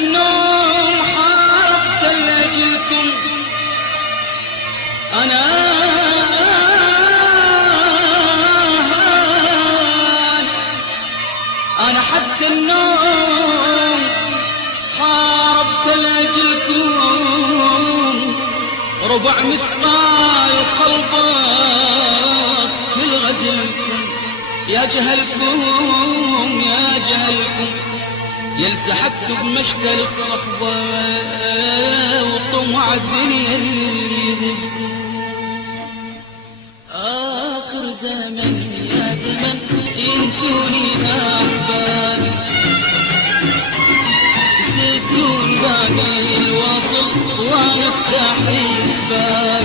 النوم حاربت لأجلكم. أنا حتى النوم حاربت لأجلكم. ربع مثقال خلبص كل غزلكم. يا جهلكم يا جهلكم يل سحبت بمشتل الصحبة وطمع الدنيا اللي آخر زمن يا زمن ينسوني أحبابي. سدون بابي الوصل وانا افتح الباب.